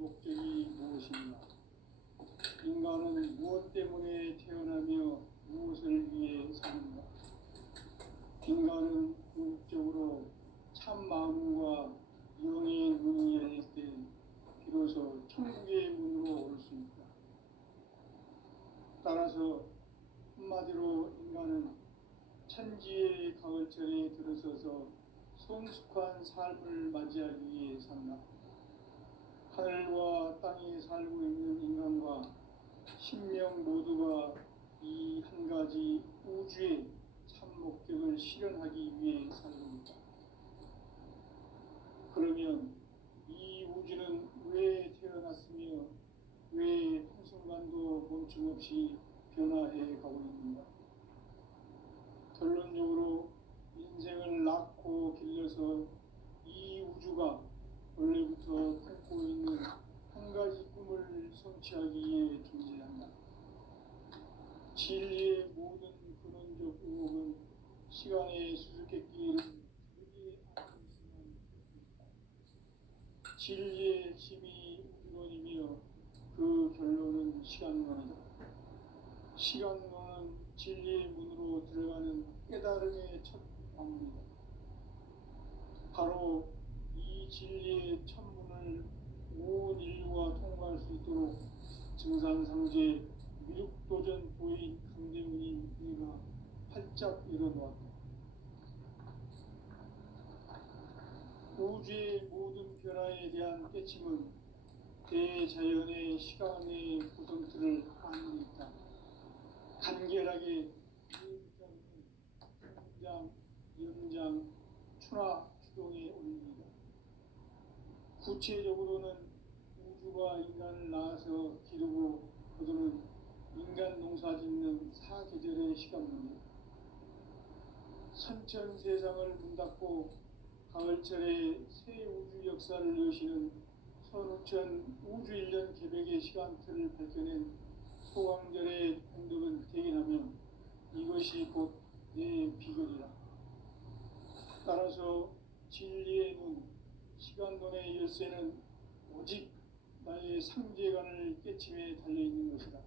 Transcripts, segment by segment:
목적이 무엇인가? 인간은 무엇 때문에 태어나며 무엇을 위해 사는가? 인간은 궁극적으로 참 마음과 영의 문이 열릴 때 비로소 천국의 문으로 올 수 있다. 따라서 한마디로 인간은 천지의 가을철에 들어서서 성숙한 삶을 맞이하기 위해 산다. 하늘과 땅에 살고 있는 인간과 신명 모두가 이 한 가지 우주의 참 목적을 실현하기 위해 살고 있다. 그러면 이 우주는 왜 태어났으며 왜 한순간도 멈춤없이 변화해 가고 있는가? 결론적으로 인생을 낳고 길러서 이 우주가 원래부터 품고 있는 한 가지 꿈을 성취하기 위해 존재한다. 진리의 모든 근원적 의혹은 시간의 수수께끼를 자기 안에 있으면 진리의 핵심이 우주론이며 그 결론은 시간론이다. 시간론은 진리의 문으로 들어가는 깨달음의 첫 방문이다. 바로 이 진리의 천문을 온 인류가 통과할 수 있도록 증산상제 미륵도전 도인 강대문인 이가 활짝 일어놓았다. 우주의 모든 변화에 대한 깨침은 대자연의 시간의 구성틀을 안고 있다. 간결하게 성장, 연장, 추나 추동에 올립니다. 구체적으로는 우주가 인간을 낳아서 기르고 거두는 인간 농사 짓는 사계절의 시간문제, 선천 세상을 문 닫고 가을철에 새 우주 역사를 여시는 선우천 우주 1년 개백의 시간틀을 밝혀낸 소강절의 공덕은 대견하면 이것이 곧 내 비결이라. 따라서 진리의 눈, 시간론의 열쇠는 오직 나의 상제관을 깨침에 달려있는 것이다.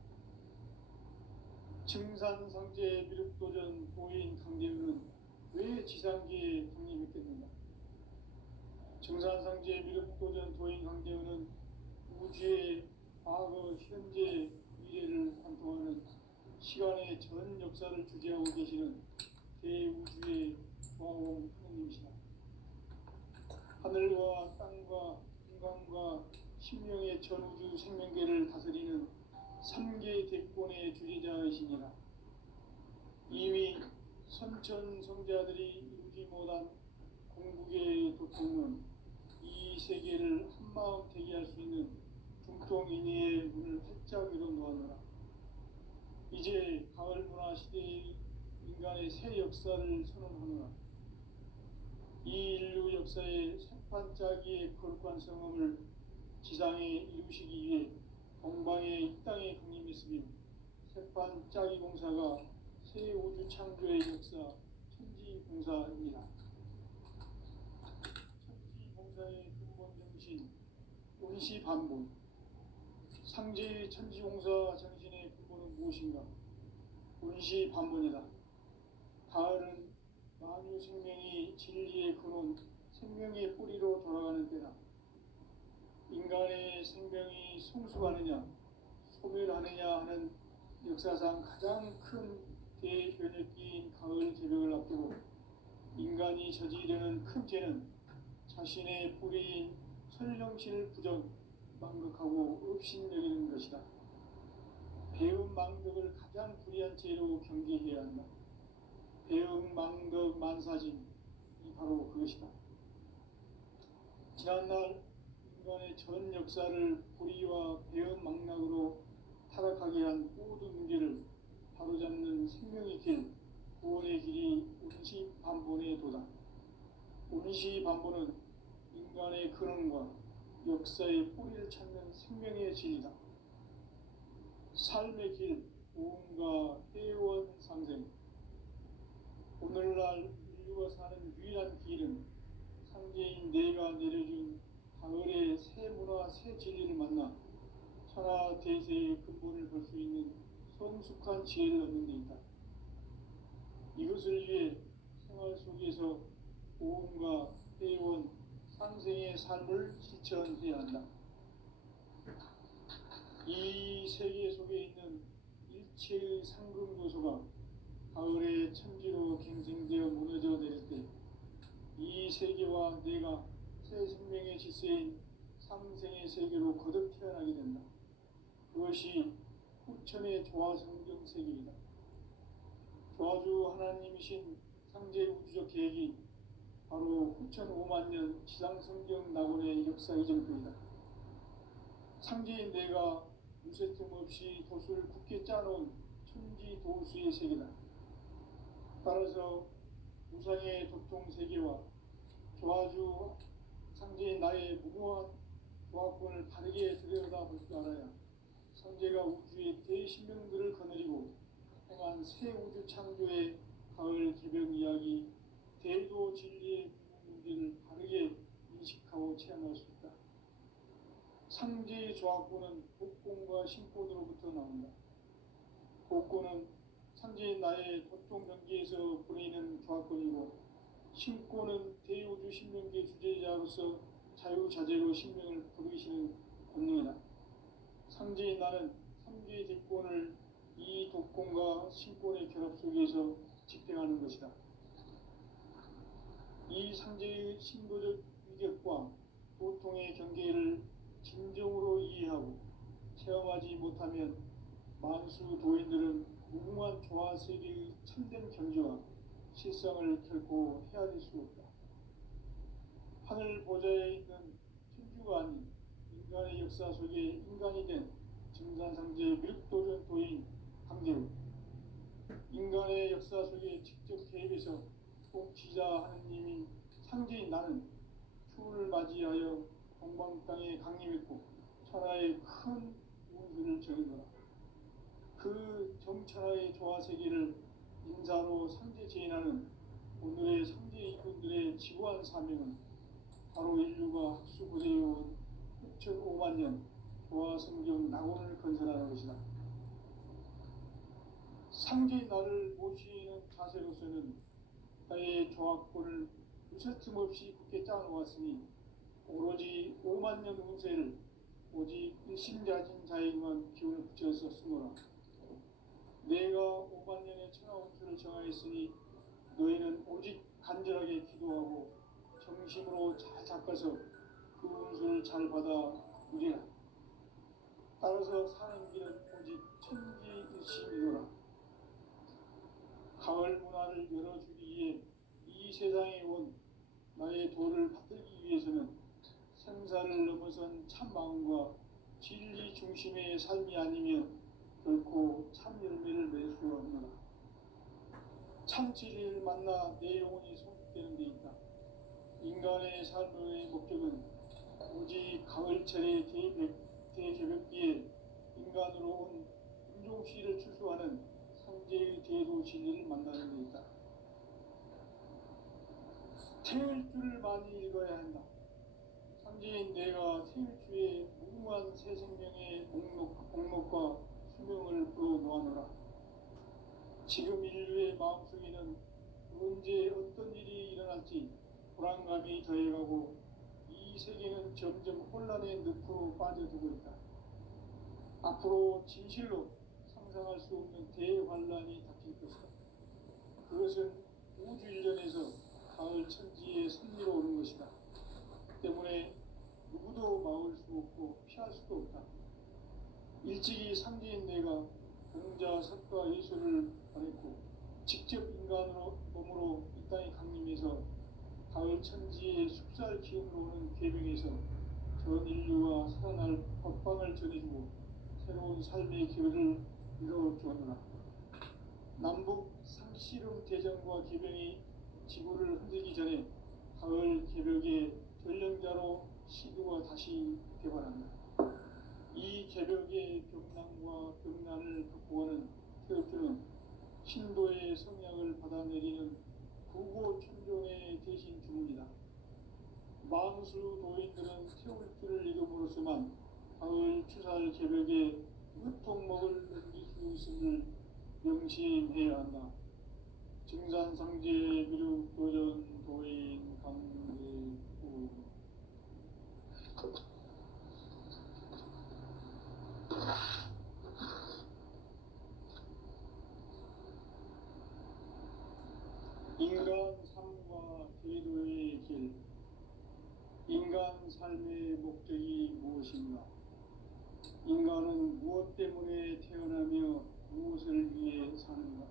증산상제 미륵도전 보인 강대우는 왜 지상계에 독립했겠는가? 증산상제 미륵도전 도인 강대우는 우주의 과거, 현재, 미래를 관통하는 시간의 전 역사를 주재하고 계시는 대우주의 왕 하느님이시다. 하늘과 땅과 인간과 신명의 전우주 생명계를 다스리는 3개 대권의 주재자이시니라. 이미 선천성자들이 이루지 못한 공국의 도통은 이 세계를 한마음 대기할 수 있는 중통인의의 문을 활짝 열어놓았노라. 이제 가을 문화 시대의 인간의 새 역사를 선언하노라. 이 인류 역사의 새판짜기의 거룩한 성험을 지상에 이루시기 위해 동방의 이 땅에 강림했으며 새판짜기 공사가 새 우주 창조의 역사 천지공사입니다. 천지공사의 근본 정신 원시반본, 상제의 천지공사 정신의 근본은 무엇인가? 원시반본이다. 가을은 만유 생명이 진리의 근원, 생명의 뿌리로 돌아가는 때다. 인간의 생명이 성숙하느냐, 소멸하느냐 하는 역사상 가장 큰 대변혁기인 가을 개벽을 앞두고 인간이 저지르는 큰 죄는 자신의 뿌리인 설령신을 부정, 망극하고 업신여기는 것이다. 배움 망덕을 가장 불의한 죄로 경계해야 한다. 배움 망덕 만사진이 바로 그것이다. 지난날 인간의 전 역사를 불의와 배움 망락으로 타락하게 한 모든 문제를 바로잡는 생명의 길, 구원의 길이 원시반본의 도다. 원시반본은 인간의 근원과 역사의 뿌리를 찾는 생명의 진리다. 삶의 길, 무언가 해원상생. 오늘날 인류가 사는 유일한 길은 상제인 내가 내려준 가을의 새 문화, 새 진리를 만나 천하 대세의 근본을 볼 수 있는 성숙한 지혜를 얻는 데 있다. 이것을 위해 생활 속에서 보험과 회원, 상생의 삶을 실천해야 한다. 이 세계 속에 있는 일체의 상금 요소가 가을의 천지로 갱생되어 무너져 내릴 때 이 세계와 내가 새 생명의 질서인 상생의 세계로 거듭 태어나게 된다. 그것이 후천의 조화성경 세계이다. 조화주 하나님이신 상제 우주적 계획이 바로 후천 5만 년 지상성경 낙원의 역사 이정표이다. 상제인 내가 무쇠틈 없이 도수를 굳게 짜놓은 천지 도수의 세계다. 따라서 무상의 도통 세계와 조화주 상제인 나의 무모한 조화권을 바르게 들여다볼 줄 알아야 상제가 우주의 대신명들을 거느리고 행한 새 우주 창조의 가을 개벽 이야기, 대도 진리의 문제를 바르게 인식하고 체험할 수 있다. 상제의 조화권은 복권과 신권으로부터 나온다. 복권은 상제인 나의 도통 경계에서 보내는 조화권이고, 신권은 대우주 신명계 주제자로서 자유자재로 신명을 부르시는 권능이다. 상제인 나는 삼계의 대권을 이 독권과 신권의 결합 속에서 집행하는 것이다. 이 상제의 신도적 위격과 도통의 경계를 진정으로 이해하고 체험하지 못하면 만수 도인들은 무궁한 조화 세계의 참된 경지와 실상을 결코 헤아릴 수 없다. 하늘 보좌에 있는 천주가 아닌 인간의 역사 속에 인간이 된 증산상제 밀도전 도인 강제우, 인간의 역사 속에 직접 개입해서 통치자 하느님인 상제인 나는 추운을 맞이하여 동방 땅에 강림했고 천하의 큰 운수를 정해노라. 그 정천하의 조화세계를 인사로 상제 제인하는 오늘의 상제 이분들의 지구한 사명은 바로 인류가 학수고대해온 6,5만 년 조화성경 낙원을 건설하는 것이다. 상제인 나를 모시는 자세로서는 나의 조화권을 무쇠틈 없이 굳게 짜놓았으니 오로지 5만 년 운세를 오직 일심자진 자에게만 기운을 붙여서 쓰노라. 내가 5만 년의 천하 운수를 정하였으니 너희는 오직 간절하게 기도하고 정심으로 잘 닦아서 그 운수를 잘 받아 누리라. 따라서 사는 길은 오직 천지일심이노라. 가을 문화를 열어주기 위해 이 세상에 온 나의 도를 받들기 위해서는 생사를 넘어선 참 마음과 진리 중심의 삶이 아니면 결코 참 열매를 맺을 수가 없노라. 참 진리를 만나 내 영혼이 성숙되는 데 있다. 인간의 삶의 목적은 오직 가을철의 대개벽기에 인간으로 온 인종시를 추수하는 상제의 대도 진리를 만나는 데 있다. 태일 줄을 많이 읽어야 한다. 상제인 내가 태일주의 무궁한 새 생명의 목록과 수명을 풀어놓아노라. 지금 인류의 마음속에는 언제 어떤 일이 일어날지 불안감이 더해가고 이 세계는 점점 혼란의 늪으로 빠져들고 있다. 앞으로 진실로 상상할 수 없는 대환란이 닥칠 것이다. 그것은 우주 일련에서 가을 천지의 섭리로 오는 것이다. 때문에 누구도 막을 수 없고 피할 수도 없다. 일찍이 상제인 내가 공자, 석가, 예수를 보냈고 직접 인간으로 몸으로 이 땅에 강림해서 가을 천지의 숙살 기운으로 오는 계명에서 전 인류와 살아날 법방을 전해주고 새로운 삶의 기회를 이뤄주었노라. 남북 상씨름 대전과 개병이 지구를 흔들기 전에 가을 개벽의 전령자로 시도가 다시 개발한다. 이 개벽의 병난과 병난을 극복하는 태극주는 신도의 성향을 받아내리는 구고천종의 대신 주문이다. 만수 도인들은 태울주를 이름으로서만 가을 추살 개벽에 유통목을 넘길 수 있음을 명심해야 한다. 증산상제 미륵 도전 도인 강대우 인간 삶과 제도의 길. 인간 삶의 목적이 무엇인가? 인간은 무엇 때문에 태어나며 무엇을 위해 사는가?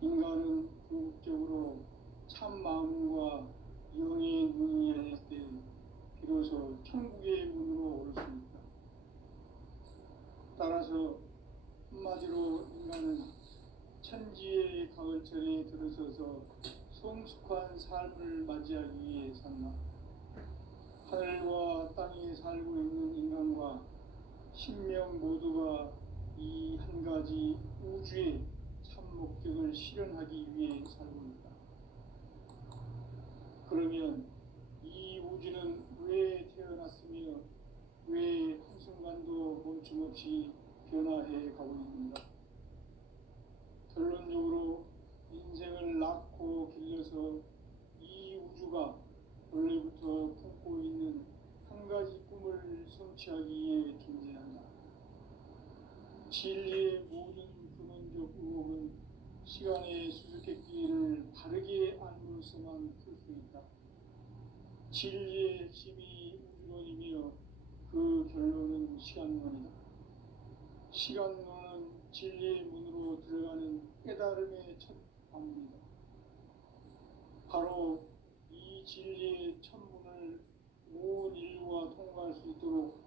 인간은 궁극적으로 참 마음과 영의 눈이 열릴 때 비로소 천국의 문으로 올 수 있다. 따라서 한마디로 인간은 천지의 가을철에 들어서서 성숙한 삶을 맞이하기 위해 산다. 하늘과 땅에 살고 있는 인간과 신명 모두가 이 한 가지 우주의 참 목적을 실현하기 위해 살고 있다. 그러면 이 우주는 왜 태어났으며 왜 한순간도 멈춤없이 변화해 가고 있는가? 결론적으로 인생을 낳고 길러서 이 우주가 원래부터 품고 있는 한 가지 꿈을 성취하기 위해 존재한다. 진리의 모든 근원적 의혹은 시간의 수수께끼를 바르게 알므로서만 풀 수 있다. 진리의 핵심이 우주론이며 그 결론은 시간론이다. 시간론은 진리의 문으로 들어가는 깨달음의 첫 방문이다. 바로 이 진리의 천문을 온 인류가 통과할 수 있도록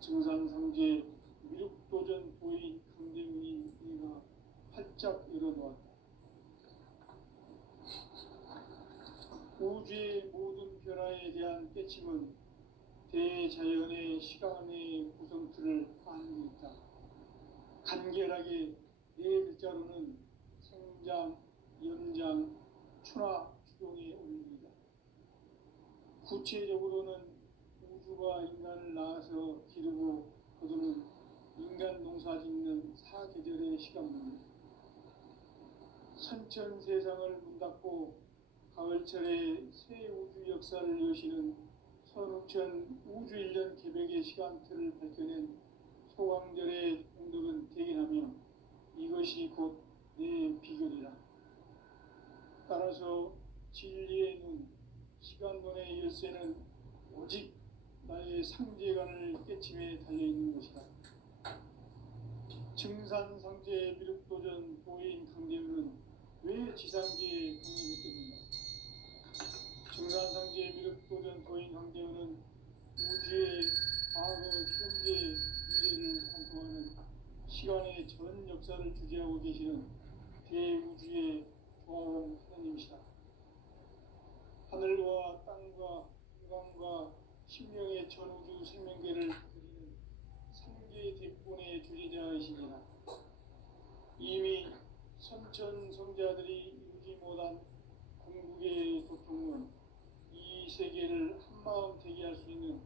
증산상제 미륵도전 도인 강대훈이 이가 활짝 열어놓았다. 우주의 모든 변화에 대한 깨침은 대자연의 시간의 구성틀을 아는 데 있다. 간결하게 네 글자로는 생장, 연장, 추나 추동의 원리이다. 구체적으로는 우주가 인간을 낳아서 기르고 거두는 인간 농사짓는 사계절의 시간입니다. 선천 세상을 문 닫고 가을철에 새 우주 역사를 여시는 선우천 우주일년 개벽의 시간틀을 밝혀낸 소강절의 공덕은 대견하며 이것이 곧 내 비결이라. 따라서 진리의 눈, 시간론의 열쇠는 오직 나의 상제관을 깨침에 달려있는 것이다. 증산상제 미륵도전 도인 강대훈은 왜 지상계에 공인했겠는가? 증산상제 미륵도전 도인 강대훈은 우주의 과거, 현재, 미래를 관통하는 시간의 전 역사를 주재하고 계시는 대우주의 조화원 하나님이시다. 하늘과 땅과 인간과 신명의 전우주 생명계를 그리는 삼계 대권의 주제자이시니라. 이미 선천 성자들이 이루지 못한 궁극의 도통은 이 세계를 한마음 되게 할 수 있는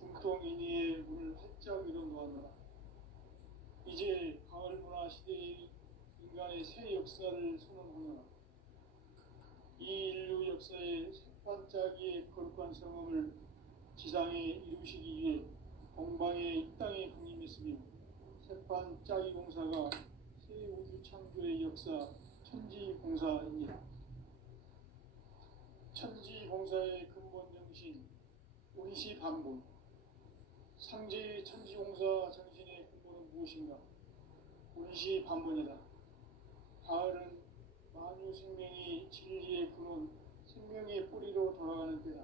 중통인의의 문을 활짝 열어놓았노라. 이제 가을 문화 시대의 인간의 새 역사를 선언하노라. 이 인류 역사의 색반짝이의 거룩한 성음을 지상에 이루시기 위해 공방에 이 땅에 강림했으며 색반짝이 공사가 새 우주 창조의 역사 천지공사입니다. 천지공사의 근본 정신 운시 반복. 상제의 천지공사 정신의 근본은 무엇인가? 운시 반본이다. 가을은 만유 생명이 진리의 근원, 생명의 뿌리로 돌아가는 때다.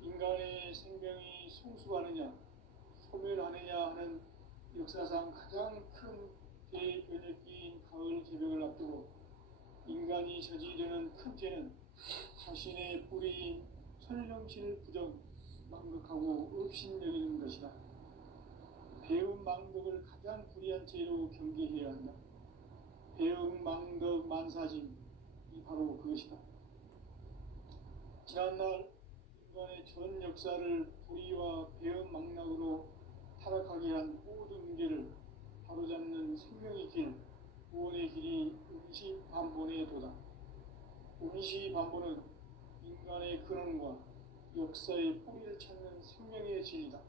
인간의 생명이 성숙하느냐, 소멸하느냐 하는 역사상 가장 큰 대변혁기인 가을 개벽을 앞두고 인간이 저지르는 큰 죄는 자신의 뿌리인 선령신을 부정, 망극하고 업신여기는 것이다. 배움 망덕을 가장 불의한 죄로 경계해야 한다. 배움 망덕 만사짐이 바로 그것이다. 지난날 인간의 전 역사를 불의와 배움 망락으로 운시반본에 도다. 운시반본은 인간의 근원과 역사의 뿌리를 찾는 생명의 진리다.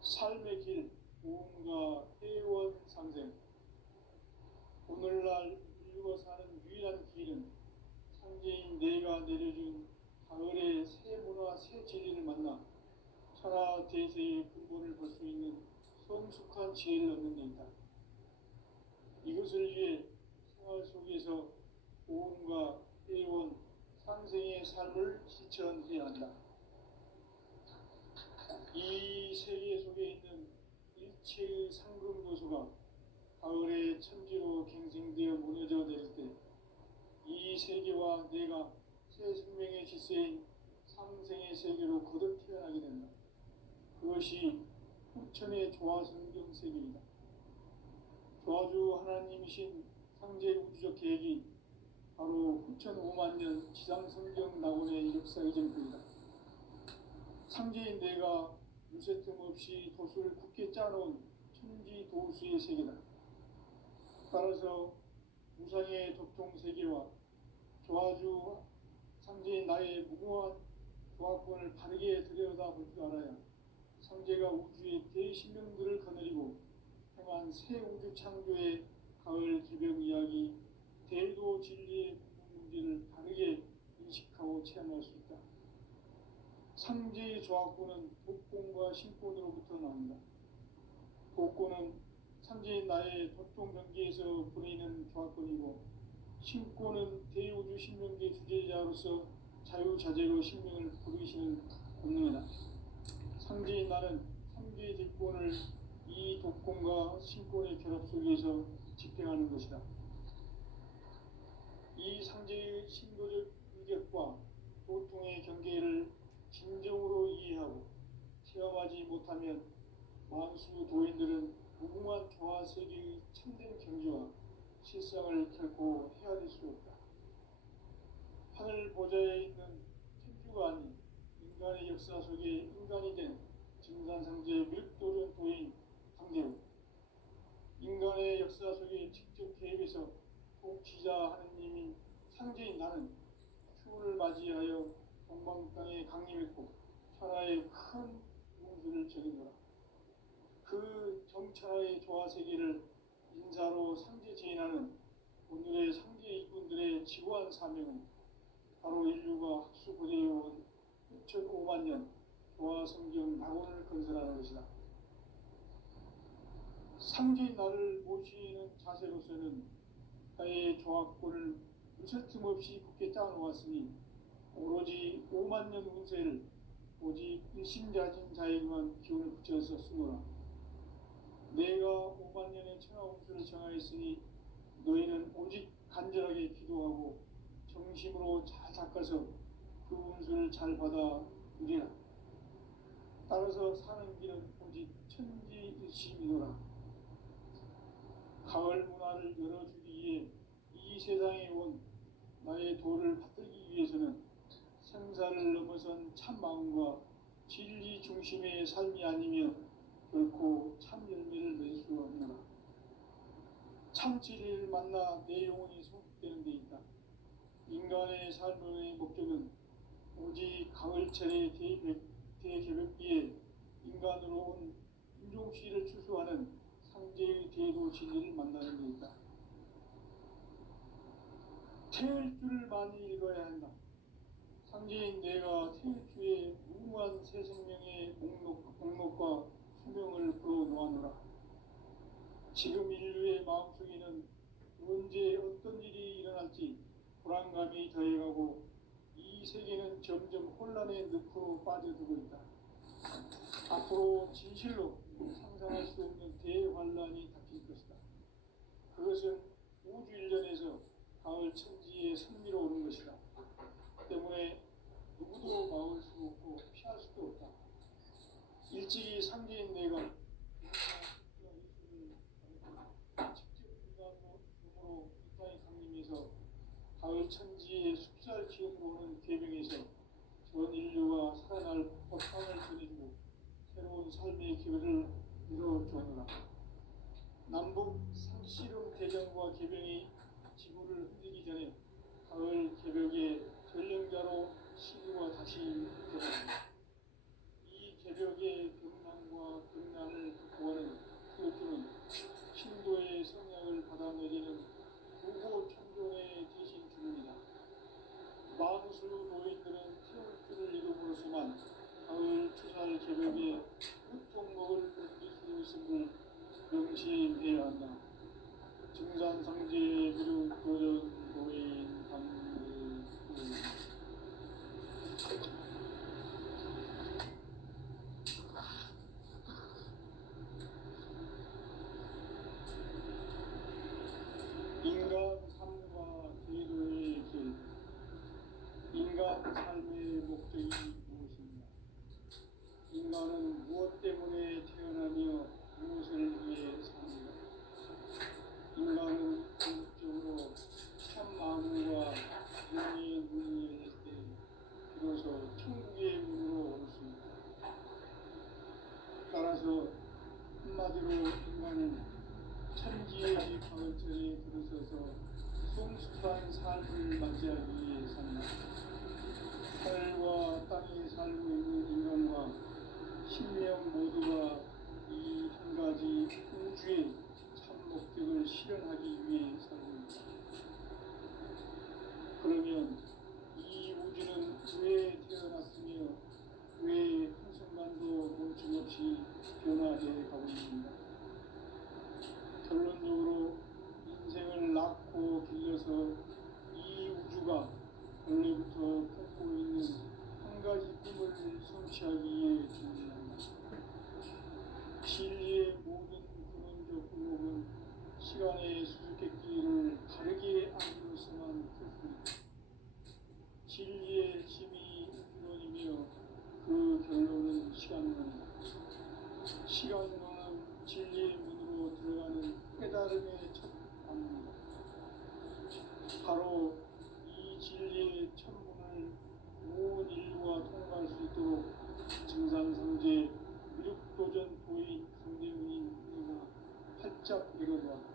삶의 길, 모험과 회원 상생. 오늘날 인류가 사는 유일한 길은 상제인 내가 내려준 가을의 새 문화 새 진리를 만나 천하 대세의 근본을 볼 수 있는 성숙한 지혜를 얻는 데 있다. 이것을 위해 생활 속에서 모험과 회원 상생의 삶을 실천해야 한다. 이 세계 속에 있는 일체의 상금 요소가 가을의 천지로 갱생되어 무너져 내릴 때 이 세계와 내가 새 생명의 질서인 상생의 세계로 거듭 태어나게 된다. 그것이 후천의 조화성경 세계이다. 조화주 하나님이신 상제 우주적 계획이 바로 후천 5만 년 지상성경 낙원의 역사의 전표이다. 상제인 내가 유세 틈 없이 도수를 굳게 짜놓은 천지 도수의 세계다. 따라서 무상의 도통 세계와 조화주 상제인 나의 무궁한 조화권을 바르게 들여다볼 줄 알아야 상제가 우주의 대신명들을 거느리고 행한 새 우주 창조의 가을 기병 이야기, 대도 진리의 문제를 다르게 인식하고 체험할 수 있다. 상제의 조화권은 독권과 신권으로부터 나온다. 독권은 상제인 나의 도통 경계에서 보내는 조화권이고, 신권은 대우주 신명계 주제자로서 자유자재로 신명을 부르시는 본능이다. 상제인 나는 3개의 대권을 이 독권과 신권의 결합 속에서 집행하는 것이다. 이 상제의 신도적 인격과 도통의 경계를 진정으로 이해하고 체험하지 못하면 만수 도인들은 무궁한 조화 세계의 참된 경지와 실상을 결코 헤아릴 수 없다. 하늘 보좌에 있는 천주가 아닌 인간의 역사 속에 인간이 된 증산상제 밀도전 도인 강대우, 인간의 역사 속에 직접 개입해서 통치자 하느님인 상제인 나는 추운을 맞이하여 동방 땅에 강림했고 천하의 큰 운수를 적이노라. 그 정천하의 조화세계를 인사로 상제 제인하는 오늘의 상제 일꾼들의 지구한 사명은 바로 인류가 학수고대해온 6,5만 년 조화성경 낙원을 건설하는 것이다. 상제인 나를 모시는 자세로서는 나의 조화권을 무쇠 틈 없이 굳게 짜놓았으니 오로지 5만 년 운세를 오직 일심자진 자에게만 기운을 붙여서 쓰노라. 내가 5만 년의 천하 운수를 정하였으니 너희는 오직 간절하게 기도하고 정심으로 잘 닦아서 그 운수를 잘 받아 누리라. 따라서 사는 길은 오직 천지일심이노라. 가을 문화를 열어주기 위해 이 세상에 온 나의 도를 받들기 위해서는 생사를 넘어선 참 마음과 진리 중심의 삶이 아니면 결코 참 열매를 낼 수 없노라. 참 진리를 만나 내 영혼이 성숙되는 데 있다. 인간의 삶의 목적은 오직 가을철의 대개벽기에 인간으로 온 인종시를 추수하는 상제의 대도 진리를 만나는 데 있다. 태일주를 많이 읽어야 한다. 상제인 내가 태일주의 무궁한 새 생명의 목록과 수명을 풀어놓아노라. 지금 인류의 마음속에는 언제 어떤 일이 일어날지 불안감이 더해가고 이 세계는 점점 혼란의 늪으로 빠져들고 있다. 앞으로 진실로 상상할 수 없는 대환란이 닥칠 것이다. 그것은 우주 일련에서 가을 천지의 승리로 오는 것이다. 때문에 누구도 막을 수 없고 피할 수도 없다. 일찍이 상제인 내가 직접 인간으로 이 땅에 강림해서 가을 천지의 숲살 기운으로 오는 계명에서 전 인류가 살아날 법상을 전해주고 새로운 삶의 기회를 이루어주노라. 남북 상씨름 대전과 계명이 지구를 흔들기 전에 가을 개벽의 전령자로 시류가 다시 들어옵니다. 이 개벽의 벽난과 벽난을 극복하는 플루토는 신도의 성향을 받아내리는 구호 천종의 대신 주입니다. 마누스 노인들은 태울 줄을 이름으로서만 가을 추살 개벽에 우통목을 던질 수 있음을 명시해야 한다. 증산상제 미륵 도전 도인 강의 인간 삶과 제도의 길. 인간 삶의 목적이 무엇입니까? 인간은 무엇 때문에 태어나며 무엇을 위해 삽니까? 인간은 궁극적으로 참 마음과 영의 문이 열릴 때 비로소 천국의 문으로 올 수 있다. 따라서 한마디로 인간은 천지의 가을철에 들어서서 성숙한 삶을 맞이하기 위해 산다. 하늘과 땅에 살고 있는 인간과 신명 모두가 이 한 가지 우주의 참 목적을 실현하기 위해 살고 있다. 그러면 이 우주는 왜 태어났으며 왜 한순간도 멈춤없이 변화해 가고 있는가? 결론적으로 인생을 낳고 길러서 이 우주가 원래부터 품고 있는 한 가지 꿈을 성취하기 위해 준비한다. 진리의 모든 근원적 의혹은 시간의 수수께끼를 다르게 알고서만 풀뿐이다. 진리의 핵심이 우주론이며 그 결론은 시간론이다. 시간론은 진리의 문으로 들어가는 깨달음의 첫 방문이다. 바로 이 진리의 천문을 온 인류가 통과할 수 있도록 증산상제 미륵도전 도인 강대문인 우리가 활짝 열어놓았다.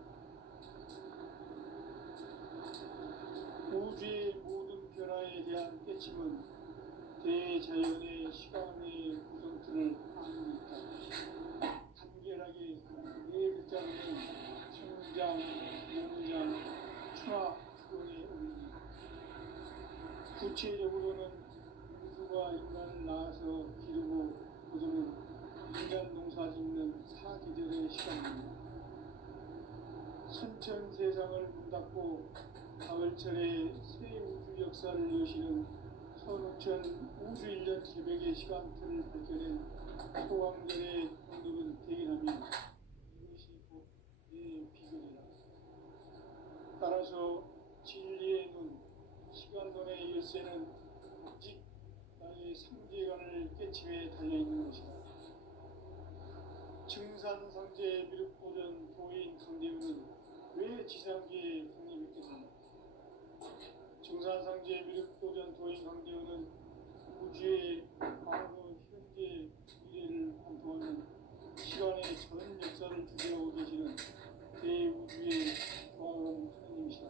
우주의 모든 변화에 대한 깨침은 대자연의 시간의 구성틀을 안고 있다. 간결하게 네 글자로는 성장, 연장, 충화, 추론에 올립니다. 구체적으로는 우주가 인간을 낳아서 기르고 거두는 인간 농사 짓는 사계절의 시간입니다. 선천 세상을 문닫고 가을철에 새 우주 역사를 여시는 선우천 우주 1년 개벽의 시간틀을 밝혀낸 소강전의 공덕은 대견하며 이것이 곧 내 비전이다. 따라서 진리의 눈, 시간론의 열쇠는 오직 나의 상제관을 깨침에 달려있는 것이다. 증산상제 미륵도전 도인 강대우는 왜 지상계에 독립했겠는가? 증산상제 미륵도전 도인 강대우는 우주의 과거, 현재, 미래를 관통하는 시간의 전 역사를 주재하고 계시는 대우주의 왕 하나님이시다.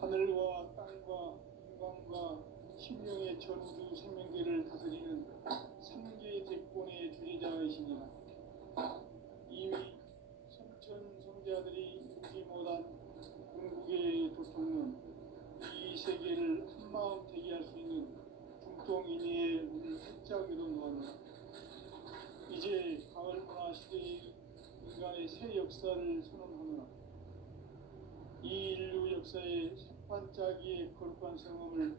하늘과 땅과 인간과 심령의 전우주 생명계를 다스리는 3개 대권의 주제자이십니다. 이미 성천 성자들이 이루지 못한 궁극의 도통은 이 세계를 한마음 되게 할 수 있는 중통인의의 문을 활짝 열어놓았다. 이제 가을 문화 시대의 인간의 새 역사를 선언하노라. 이 인류 역사의 새반짝이의 거룩한 성험을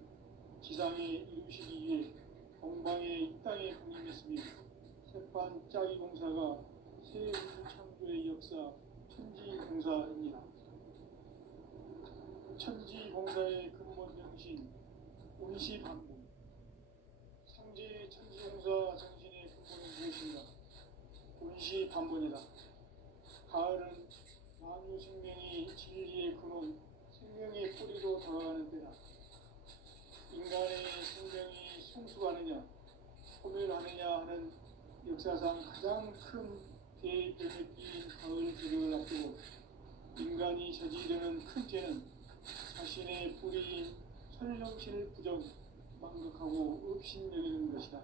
지상에 이루시기 위해 동방의 이 땅에 군림했으며 새반짝이 공사가 새 우주 창조의 역사 천지공사입니다. 천지공사의 근본 정신 운시반복. 상제 천지공사 정신의 근본은 무엇인가? 운시반복이다. 가을은 만유 생명이 진리의 근원, 생명의 뿌리로 다가가는 때다. 인간의 생명이 성숙하느냐, 소멸하느냐 하는 역사상 가장 큰 대변혁기인 가을 개벽을 앞두고 인간이 저지르는 큰 죄는 자신의 뿌리인 천령신을 망각하고 업신여기는 것이다.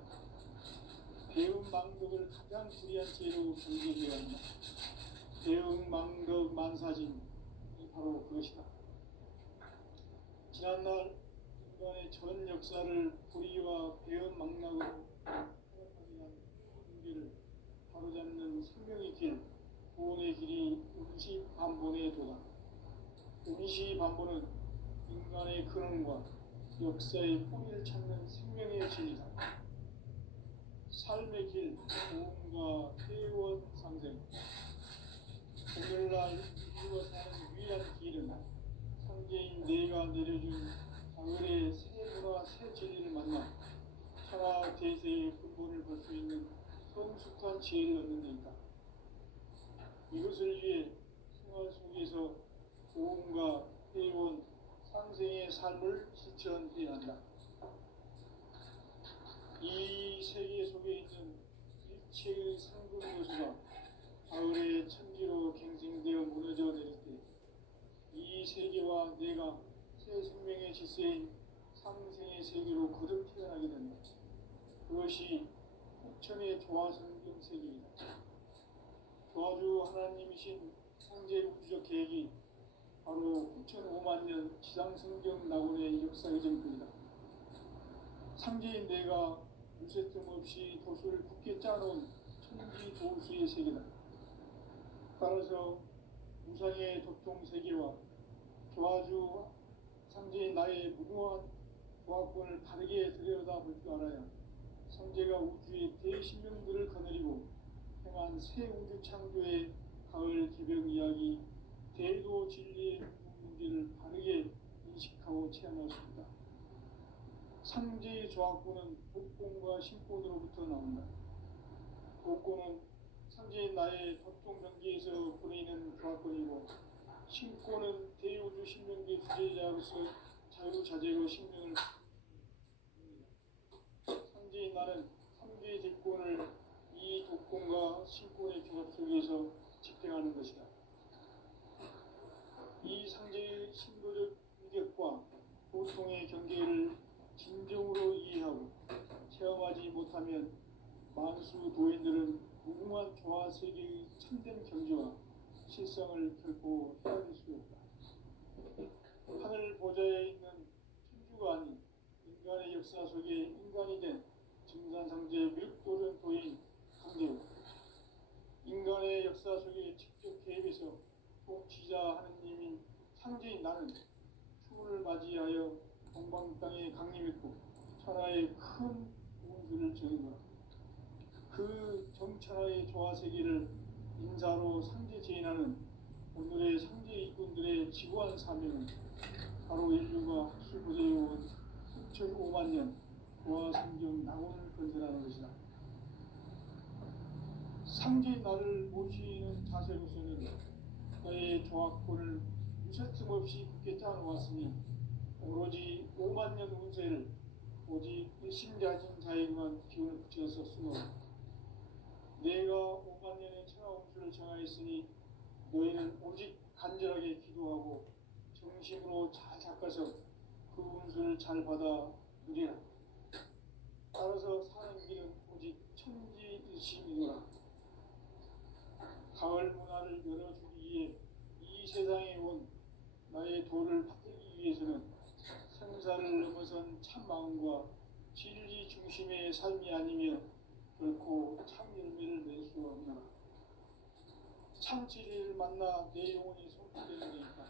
배은망덕을 가장 불의한 죄로 경계되어야 한다. 배은망덕 만사진이 바로 그것이다. 지난날 인간의 전 역사를 불의와 배은망락으로 타락하게 한 문제를 바로잡는 생명의 길, 구원의 길이 운시반본의 도다. 운시반본은 인간의 근원과 역사의 뿌리를 찾는 생명의 진리다. 삶의 길, 구원과 회원 상생. 오늘날 인류가 사는 유일한 길은 상제인 내가 내려준 가을의 새 문화 새 진리를 만나 천하 대세의 근본을 볼 수 있는 성숙한 지혜를 얻는 데 있다. 이것을 위해 생활 속에서 고음과 회원, 상생의 삶을 실천해야 한다. 이 세계 속에 있는 일체의 상금 요소가 가을의 천지로 갱생되어 무너져 내릴 때 이 세계와 내가 새 생명의 질서인 상생의 세계로 거듭 태어나게 된다. 그것이 부천의 조화성경 세계이다. 조화주 하나님이신 상제 우주적 계획이 바로 9,500,000년 지상성경 낙원의 역사의 전편이다. 상제인 내가 무쇠 틈 없이 도수를 굳게 짜놓은 천지 도수의 세계다. 따라서 무상의 도통 세계와 조화주 상제인 나의 무궁한 조화권을 바르게 들여다볼 줄 알아야 상제가 우주의 대신명들을 거느리고 행한 새 우주 창조의 가을 기병 이야기, 대도 진리의 문제를 바르게 인식하고 체험할 수 있다. 상제의 조화권은 복권과 신권으로부터 나온다. 복권은 상제인 나의 도통 경계에서 보내는 조화권이고, 신권은 대우주 신명계 주제자로서 자유자재로 신명을 상제인 나는 상제의 대권을 이 독권과 신권의 결합 속에서 집행하는 것이다. 이 상제의 신도적 위격과 보통의 경계를 진정으로 이해하고 체험하지 못하면 만수 도인들은 무궁한 조화 세계의 참된 경지와 실상을 결코 헤아릴 수 없다. 하늘 보좌에 있는 천주가 아닌 인간의 역사 속에 인간이 된 증산상제 밀도전 도인 강제우, 인간의 역사 속에 직접 개입해서 통치자 하느님인 상제인 나는 추문을 맞이하여 동방 땅에 강림했고 천하의 큰 운수를 정했노라. 그 정천하의 조화세계를 인사로 상제 제인하는 오늘의 상제 일꾼들의 지구한 사명은 바로 인류가 학술부대해온 9,500,000년 조화성경 낙원을 건설하는 것이다. 상제인 나를 모시는 자세로서는 나의 조화권을 유세틈 없이 굳게 짜놓았으니 오로지 50,000년 운세를 오직 일심자진 자에게만 기운을 붙여서 쓰노라. 내가 50,000년의 천하 운수를 정하였으니 너희는 오직 간절하게 기도하고 정심으로 잘 닦아서 그 운수를 잘 받아 누리라. 따라서 사는 길은 오직 천지일심이노라. 가을 문화를 열어주기 위해 이 세상에 온 나의 도를 받들기 위해서는 생사를 넘어선 참 마음과 진리 중심의 삶이 아니면 결코 참 열매를 낼 수 없노라. 참 진리를 만나 내 영혼이 성취되는 데있다.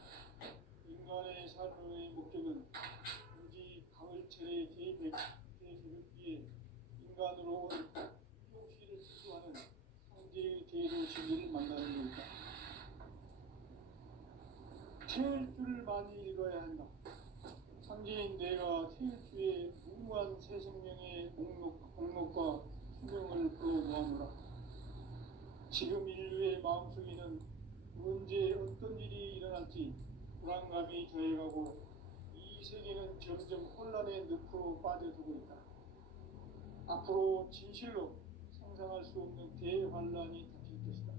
인간의 삶의 목적은 오직 가을철의 대개벽기에 인간으로 온 효시를 수주하는 상제의 대로 진리를 만나는 데있다. 태일주를 많이 읽어야 한다. 상제인 내가 태일주의 무궁한 새 생명의 목록과 수명을 풀어놓아노라. 지금 인류의 마음속에는 언제 어떤 일이 일어날지 불안감이 더해가고 이 세계는 점점 혼란의 늪으로 빠져들고 있다. 앞으로 진실로 상상할 수 없는 대환란이 닥칠 것이다.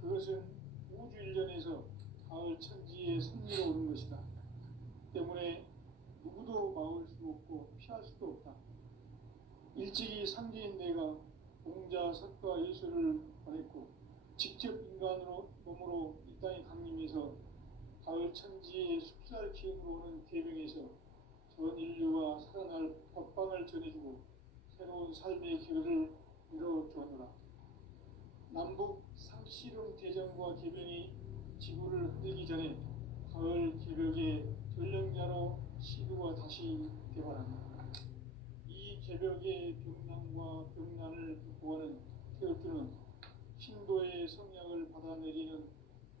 그것은 우주 일전에서 가을 천지의 섭리로 오는 것이다. 때문에 누구도 막을 수 없고 피할 수도 없다. 일찍이 상제인 내가 공자, 석가, 예수를 보냈고 직접 인간으로 몸으로 이 땅에 강림해서 가을 천지의 숲살 기운으로 오는 계명에서 전 인류가 살아날 법방을 전해주고 새로운 삶의 기회를 이뤄주었노라. 남북 상씨름 대전과 개변이 지구를 흔들기 전에 가을 개벽의 전령자로 시루가 다시 개발한다. 이 개벽의 병난과 병난을 극복하는 태극주는 신도의 성약을 받아내리는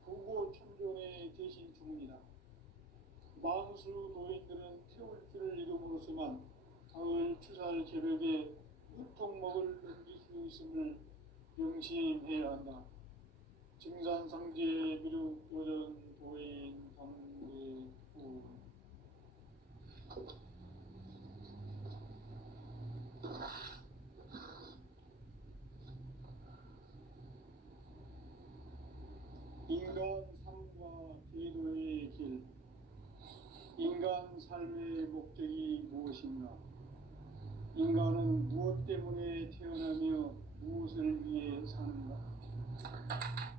부고천존의 대신 주문이다. 망수 도인들은 태울 줄을 이름으로서만 가을 추살 개벽에 유통목을 넘길 수 있음을 명심해야 한다. 증산상제 미륵 요전 도인 당대구 인간 삶과 계도의 길. 인간 삶의 목적이 무엇인가? 인간은 무엇 때문에 태어나며 무엇을 위해 사는가?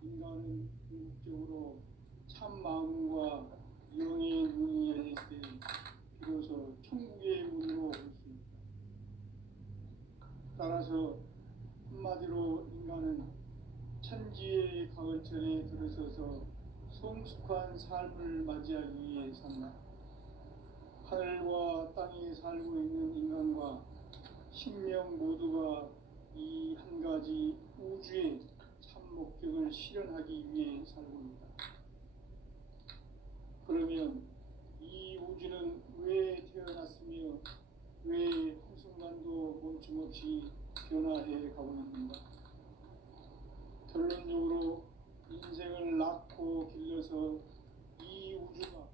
인간은 궁극적으로 참 마음과 영의 문이 열릴 때 비로소 천국의 문으로 올 수 있다. 따라서 한마디로 인간은 천지의 가을철에 들어서서 성숙한 삶을 맞이하기 위해 산다. 하늘과 땅에 살고 있는 인간과 신명 모두가 이 한 가지 우주의 참 목적을 실현하기 위해 살고 있다. 그러면 이 우주는 왜 태어났으며 왜 한순간도 멈춤없이 변화해 가고 있는가? 결론적으로 인생을 낳고 길러서 이 우주가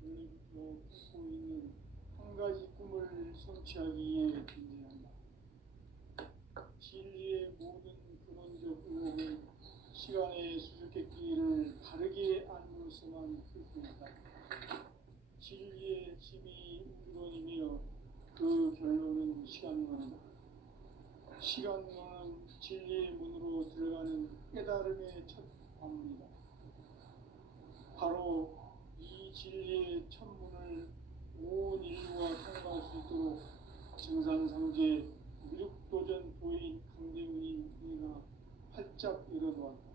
원래부터 품고 있는 한 가지 꿈을 성취하기 위해 존재한다. 진리의 모든 근원적 의혹은 시간의 수수께끼를 바르게 알므로서만 풀 수 있다. 진리의 핵심이 우주론이며 그 결론은 시간론이다. 시간론은 진리의 문으로 들어가는 깨달음의 첫 관문이다. 바로 이 진리의 첫 문을 온 인류가 통과할 수 있도록 증산상제 미륵도전 도인 강대문이 우리가 활짝 열어놓았다.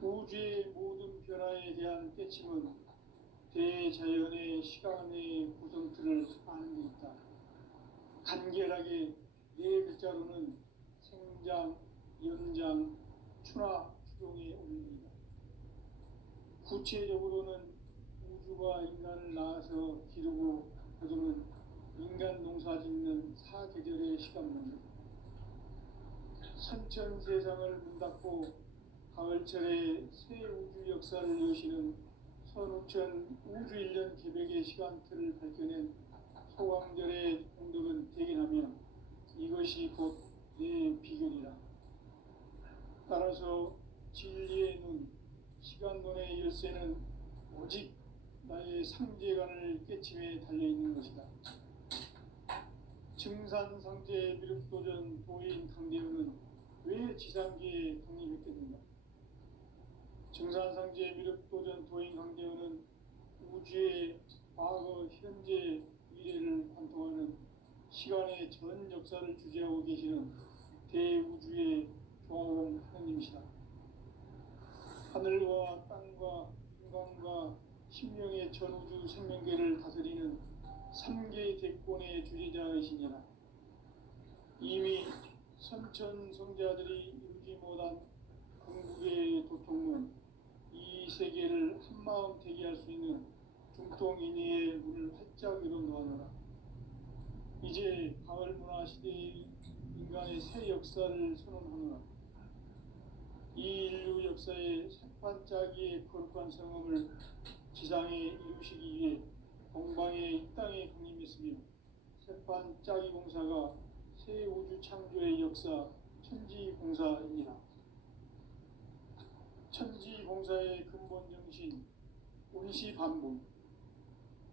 우주의 모든 변화에 대한 깨침은 대자연의 시간의 구성틀을 아는 데 있다. 간결하게 네 글자로는 생장, 연장, 추나 추동의 원리이다. 구체적으로는 우주가 인간을 낳아서 기르고 거두는 인간 농사 짓는 사계절의 시간문이다. 선천 세상을 문 닫고 가을철에 새 우주 역사를 여시는 선우천 우주 1년 개벽의 시간틀을 밝혀낸 소강절의 공덕은 대견하며 이것이 곧 내 비결이라. 따라서 진리의 눈, 시간론의 열쇠는 오직 나의 상제관을 깨침에 달려있는 것이다. 증산상제 미륵도전 도인 강대우는 왜 지상계에 강림했겠는가? 증산상제 미륵도전 도인 강대우는 우주의 과거, 현재, 미래를 관통하는 시간의 전 역사를 주재하고 계시는 대우주의 종합원 하나님이시다. 하늘과 땅과 인간과 신명의 전우주 생명계를 다스리는 3개 대권의 주제자이시니라. 이미 선천성자들이 이루지 못한 궁극의 도통문, 이 세계를 한마음 대기할 수 있는 중통인의의 문을 활짝 열어놓아노라. 이제 가을 문화 시대의 인간의 새 역사를 선언하노라. 이 인류 역사의 새반짝이의 거룩한 성음을 지상에 이루시기 위해 동방의 이 땅에 강림했으며 새반짝이 공사가 새 우주 창조의 역사 천지공사입니다. 천지공사의 근본 정신, 온시반본.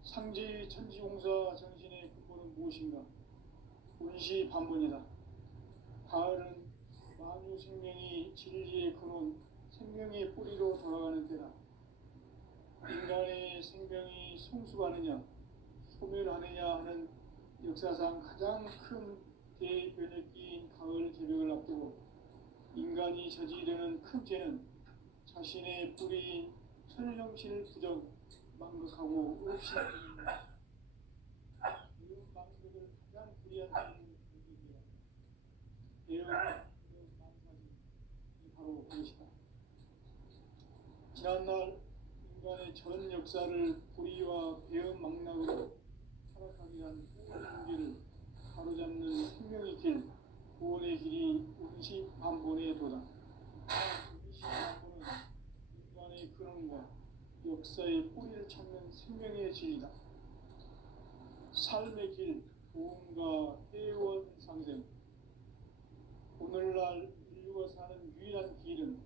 상제의 천지공사 정신의 근본은 무엇인가? 온시반본이다. 가을은 만유 생명이 진리의 근원, 생명의 뿌리로 돌아가는 때다. 인간의 생명이 성숙하느냐, 소멸하느냐 하는 역사상 가장 큰 대변혁기인 가을 개벽을 앞두고 인간이 저지르는 큰 죄는 자신의 뿌리인 천형신을 부정, 망극하고 없이는 그 망극을 가장 불이한 죄는 배은 망사지, 바로 그것이다. 지난날 인간의 전 역사를 불의와 배은 망락으로 타락하게 한 문제를 바로잡는 생명의 길, 구원의 길이 온시반본의 도다. 온시반본은 인간의 근원과 역사의 뿌리를 찾는 생명의 진리다. 삶의 길, 도움과 회원 상생. 오늘날 인류가 사는 유일한 길은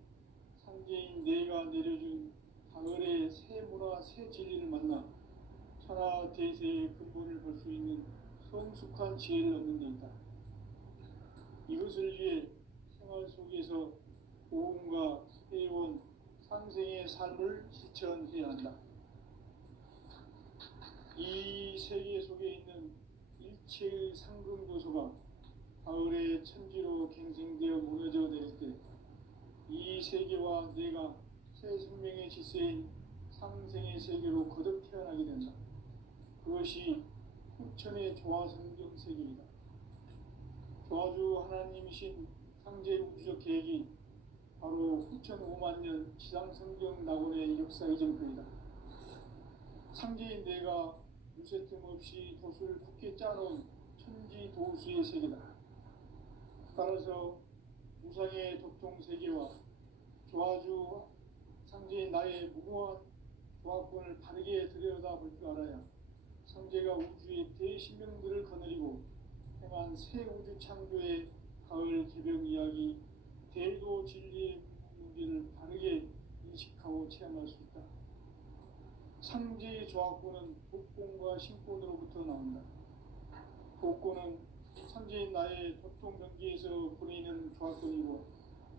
상제인 내가 내려준 가을의 새 문화, 새 진리를 만나 천하 대세의 근본을 볼 수 있는 성숙한 지혜를 얻는 데 있다. 이것을 위해 생활 속에서 도움과 회원, 상생의 삶을 실천해야 한다. 이 세계 속에 있는 일체의 상금 요소가 가을의 천지로 갱생되어 무너져 내릴 때 이 세계와 내가 새 생명의 질서인 상생의 세계로 거듭 태어나게 된다. 그것이 후천의 조화성경 세계이다. 조화주 하나님이신 상제 우주적 계획이 바로 후천 5만년 지상성경 낙원의 역사 이정표이다. 상제인 내가 무쇠틈 없이 돛을 굳게 짜놓은 천지 도수의 세계다. 따라서 무상의 도통 세계와 조화주 상제인 나의 무궁한 조화권을 바르게 들여다볼 줄 알아야 상제가 우주의 대신명들을 거느리고 행한 새 우주 창조의 가을 개벽 이야기, 대도 진리의 문제를 바르게 인식하고 체험할 수 있다. 상제의 조화권은 독권과 신권으로부터 나온다. 독권은 상제인 나의 도통경계에서 보내는 조화권이고,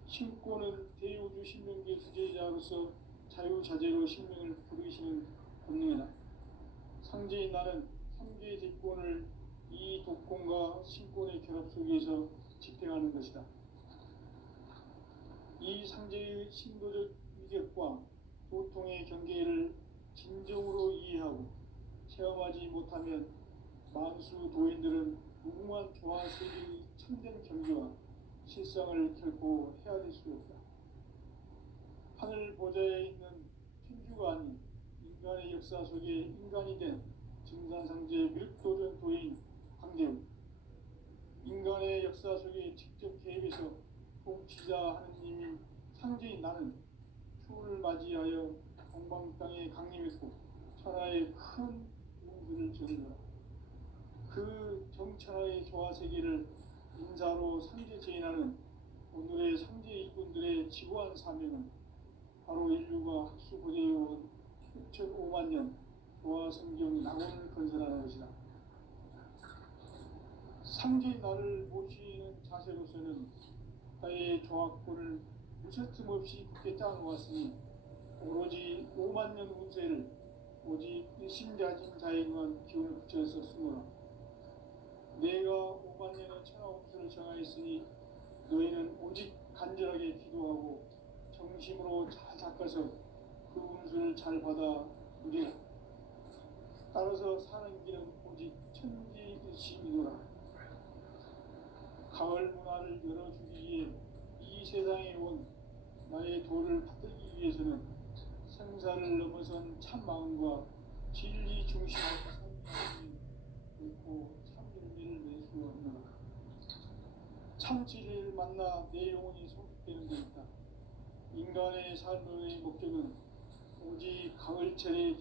신권은 대우주 신명계 주제자로서 자유자재로 신명을 부르시는 본능이다. 상제인 나는 3개의 대권을 이 독권과 신권의 결합 속에서 집행하는 것이다. 이 상제의 신도적 위격과 도통의 경계를 진정으로 이해하고 체험하지 못하면 만수 도인들은 무궁한 조화 세계의 참된 경계와 실상을 결코 헤아릴 수 없다. 하늘 보좌에 있는 천주가 아닌 인간의 역사 속에 인간이 된 증산상제 밀도전 도인 황대우, 인간의 역사 속에 직접 개입해서 통치자 하느님인 상제인 나는 추를 맞이하여 동방 땅에 강림했고 천하의 큰 용수를 저질러라. 그 정천하의 조화 세계를 인사로 상제 제인하는 오늘의 상제 일꾼들의 지구한 사명은 바로 인류가 학수고대해온 6,500년 조화성경 낙원을 건설하는 것이다. 상제인 나를 모시는 자세로서는 나의 조화권을 무쇠틈 없이 굳게 짜놓았으니 오로지 5만년 운세를 오직 일심자진 자에게만 기운을 붙여서 쓰노라. 내가 5만년의 천하 운수를 정하였으니 너희는 오직 간절하게 기도하고 정심으로 잘 닦아서 그 운수를 잘 받아 누리라. 따라서 사는 길은 오직 천지일심이노라. 가을 문화를 열어주기 위해 이 세상에 온 나의 도를 받들기 위해서는 생사를 넘어선 참마음과 진리 중심의 삶이 결코 참열매를 낼 수 없노라. 참 진리를 만나 내 영혼이 성숙되는 데 있다. 인간의 삶의 목적은 오직 가을철의